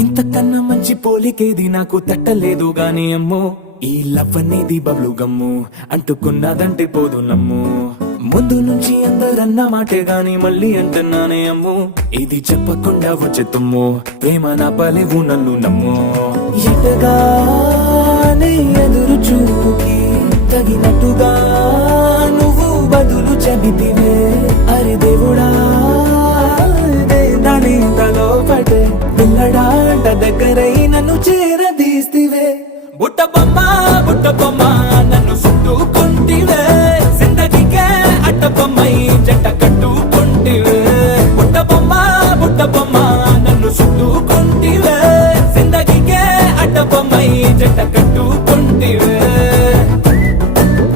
ఇంతకన్నా మంచి పోలికేది నాకు తట్టలేదు గాని అమ్మో, ఈ లవ్ అనేది బబ్లు గమ్ము, అంటుకున్నదంటే పోదు నమ్ము. ముందు నుంచి అందరన్న మాటే గాని మళ్ళీ అంటున్నానే అమ్ము, ఇది చెప్పకుండా వచ్చే తుమ్ము, ప్రేమ నా పలేవు నన్ను నమ్ము. ఎటగానే ఎదురు చూకి తగినట్టుగా నువ్వు బదులు చెబితివే, అరే దేవుడా దాని తలో పడే పిల్లడాంట దగ్గరై నన్ను చేరదీస్తివే. బుట్ట బొమ్మ